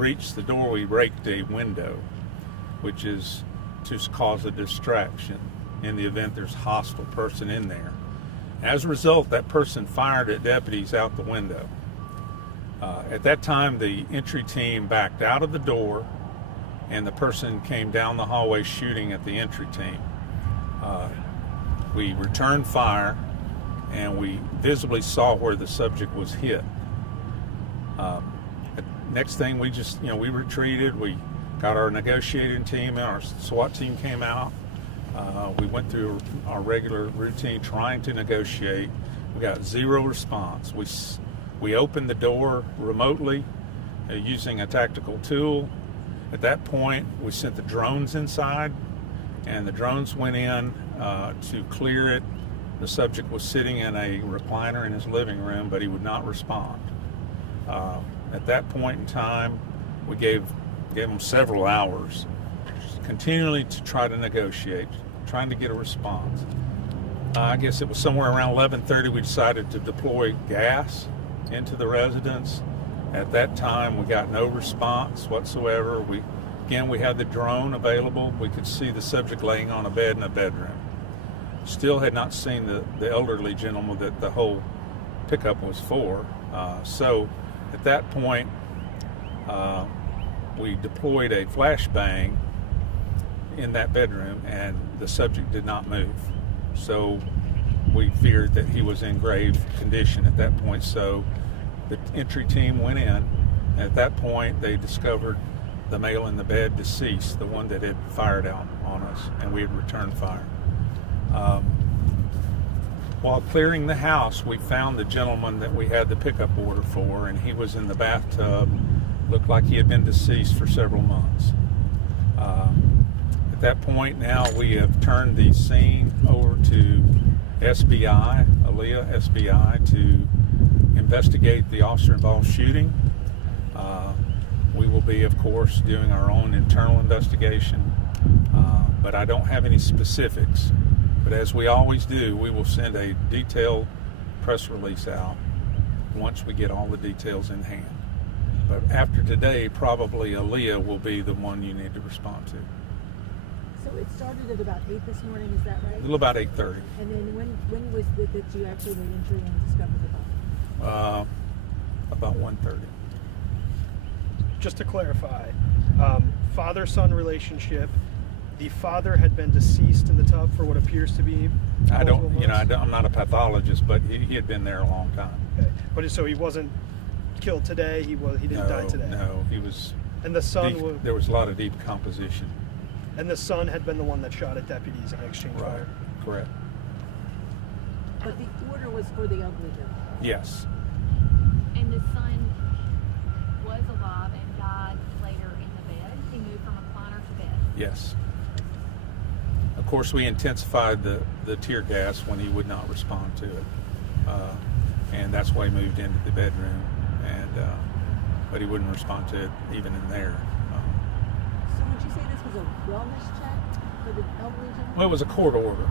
breached the door, we raked a window, which is to cause a distraction in the event there's a hostile person in there. As a result, that person fired at deputies out the window. At that time, the entry team backed out of the door, and the person came down the hallway shooting at the entry team. We returned fire, and we visibly saw where the subject was hit. Next thing, we retreated. We got our negotiating team, and our SWAT team came out. We went through our regular routine trying to negotiate. We got zero response. We opened the door remotely using a tactical tool. At that point, we sent the drones inside, and the drones went in to clear it. The subject was sitting in a recliner in his living room, but he would not respond. At that point in time, we gave him several hours, continually to try to negotiate, trying to get a response. I guess it was somewhere around 11:30 we decided to deploy gas into the residence. At that time, we got no response whatsoever. We had the drone available. We could see the subject laying on a bed in a bedroom. Still had not seen the elderly gentleman that the whole pickup was for. So at that point, we deployed a flashbang in that bedroom, and the subject did not move. So we feared that he was in grave condition at that point. So the entry team went in. At that point, they discovered the male in the bed deceased, the one that had fired out on us, and we had returned fire. While clearing the house, we found the gentleman that we had the pickup order for, and he was in the bathtub. Looked like he had been deceased for several months. At that point, now we have turned the scene over to SBI, Aaliyah SBI, to investigate the officer-involved shooting. We will be, of course, doing our own internal investigation, but I don't have any specifics. But as we always do, we will send a detailed press release out once we get all the details in hand. But after today, probably Aaliyah will be the one you need to respond to. So it started at about 8 this morning, is that right? A little about 8:30. And then when was it that you actually made entry and discovered the body? About 1:30. Just to clarify, father-son relationship, the father had been deceased in the tub for what appears to be I'm not a pathologist, but he had been there a long time. Okay. But so he wasn't killed today, he didn't die today? No, he was. And the son there was a lot of decomposition. And the son had been the one that shot at deputies in exchange fire? Correct. But the order was for the elderly gentleman? Yes. And the son was alive and died later in the bed? He moved from recliner to bed? Yes. Of course, we intensified the tear gas when he would not respond to it. And that's why he moved into the bedroom. But he wouldn't respond to it even in there. So would you say this was a wellness check for the elderly gentleman? Well, it was a court order.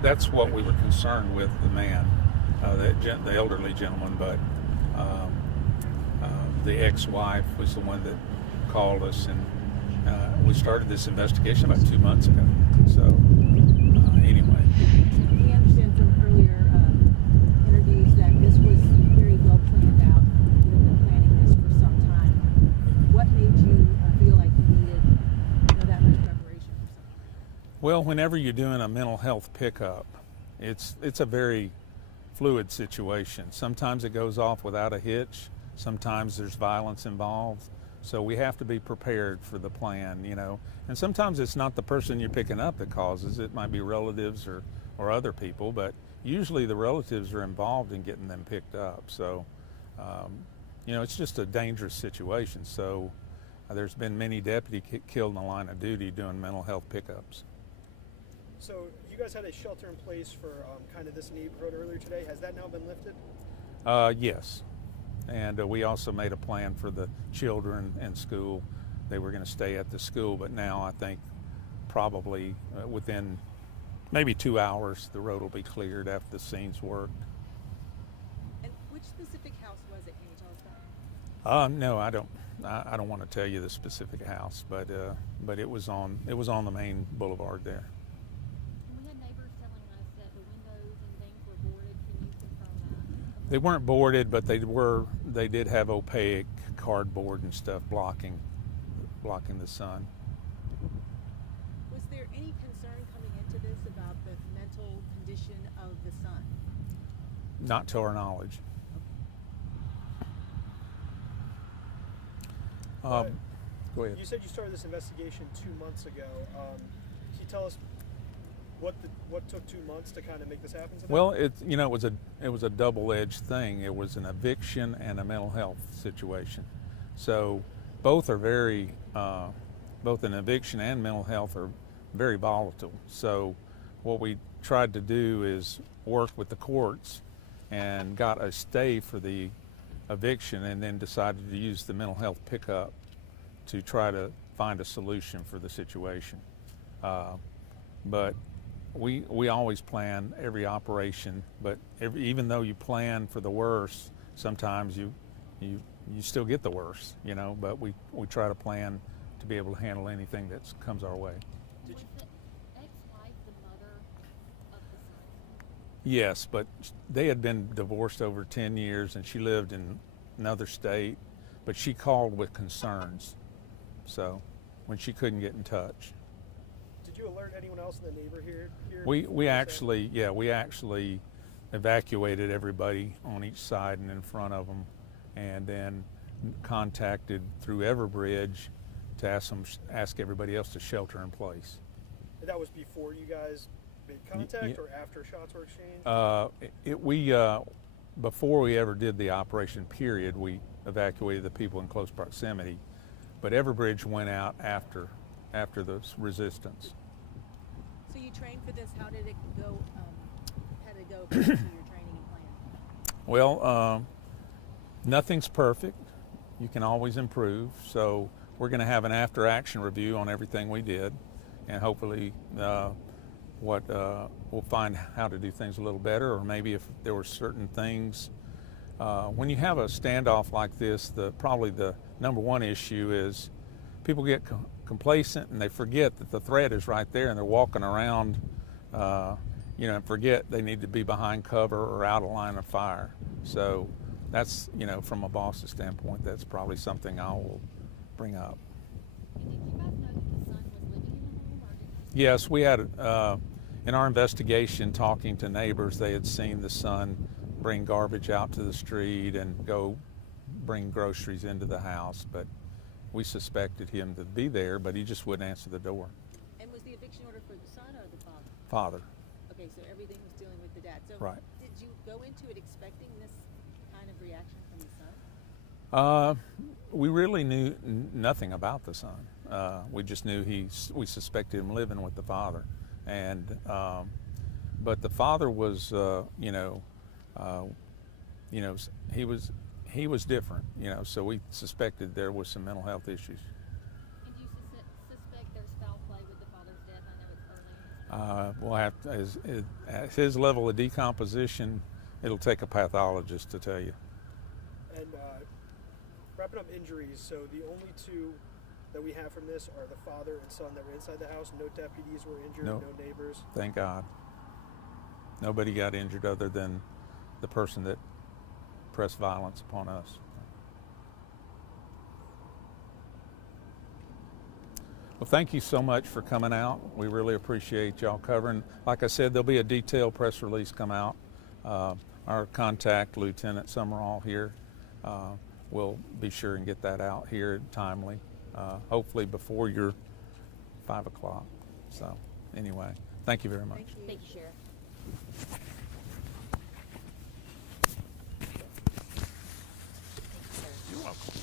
That's what we were concerned with, the man, the elderly gentleman, but the ex-wife was the one that called us, and we started this investigation about 2 months ago. So anyway. We understand from earlier interviews that this was very well planned out. You have been planning this for some time. What made you feel like you needed that much preparation for something? Well, whenever you're doing a mental health pickup, it's a very fluid situation. Sometimes it goes off without a hitch. Sometimes there's violence involved. So we have to be prepared for the plan, And sometimes it's not the person you're picking up that causes it. It might be relatives or other people, but usually the relatives are involved in getting them picked up. So, it's just a dangerous situation. So there's been many deputies killed in the line of duty doing mental health pickups. So you guys had a shelter in place for kind of this neighborhood earlier today. Has that now been lifted? Yes. And we also made a plan for the children and school. They were going to stay at the school, but now I think probably within maybe 2 hours, the road will be cleared after the scene's worked. And which specific house was it? Can you tell us that? No, I I don't want to tell you the specific house, but it was on the main boulevard there. And we had neighbors telling us that the windows and things were boarded. Can you confirm that? They weren't boarded, but they did have opaque cardboard and stuff blocking the sun. Was there any concern coming into this about the mental condition of the son? Not to our knowledge. Go ahead. You said you started this investigation 2 months ago. Can you tell us what took 2 months to kind of make this happen today? Well, it was a double-edged thing. It was an eviction and a mental health situation. So both are very, both an eviction and mental health are very volatile. So what we tried to do is work with the courts and got a stay for the eviction, and then decided to use the mental health pickup to try to find a solution for the situation. But we always plan every operation, but even though you plan for the worst, sometimes you still get the worst, you know, but we try to plan to be able to handle anything that comes our way. Was the ex-wife the mother of the son? Yes, but they had been divorced over 10 years, and she lived in another state, but she called with concerns, so when she couldn't get in touch. Did you alert anyone else in the neighborhood here? We actually evacuated everybody on each side and in front of them, and then contacted through Everbridge to ask everybody else to shelter in place. And that was before you guys made contact, or after shots were exchanged? Before we ever did the operation period, we evacuated the people in close proximity, but Everbridge went out after the resistance. So you trained for this. How did it go? How did it go according to your training and plan? Well, nothing's perfect. You can always improve. So we're going to have an after-action review on everything we did, and hopefully we'll find how to do things a little better, or maybe if there were certain things. When you have a standoff like this, probably the number one issue is people get complacent and they forget that the threat is right there, and they're walking around, and forget they need to be behind cover or out of line of fire. So that's, from a boss's standpoint, that's probably something I will bring up. And did you guys know that the son was living in the home, or did Yes, we had, in our investigation, talking to neighbors, they had seen the son bring garbage out to the street and go bring groceries into the house, but we suspected him to be there, but he just wouldn't answer the door. And was the eviction order for the son or the father? Father. Okay, so everything was dealing with the dad. So Right. did you go into it expecting this kind of reaction from the son? We really knew nothing about the son. We just knew we suspected him living with the father, and but the father was, he was different, so we suspected there was some mental health issues. And do you suspect there's foul play with the father's death? I know it's early. We'll have to, at his level of decomposition, it'll take a pathologist to tell you. And wrapping up injuries, so the only two that we have from this are the father and son that were inside the house. No deputies were injured, No. no neighbors. Thank God. Nobody got injured other than the person that pressed violence upon us. Well, thank you so much for coming out. We really appreciate y'all covering. Like I said, there'll be a detailed press release come out. Our contact, Lieutenant Summerall here, will be sure and get that out here timely, hopefully before your 5 o'clock. So anyway, thank you very much. Thank you. Thank you, Sheriff. You're welcome.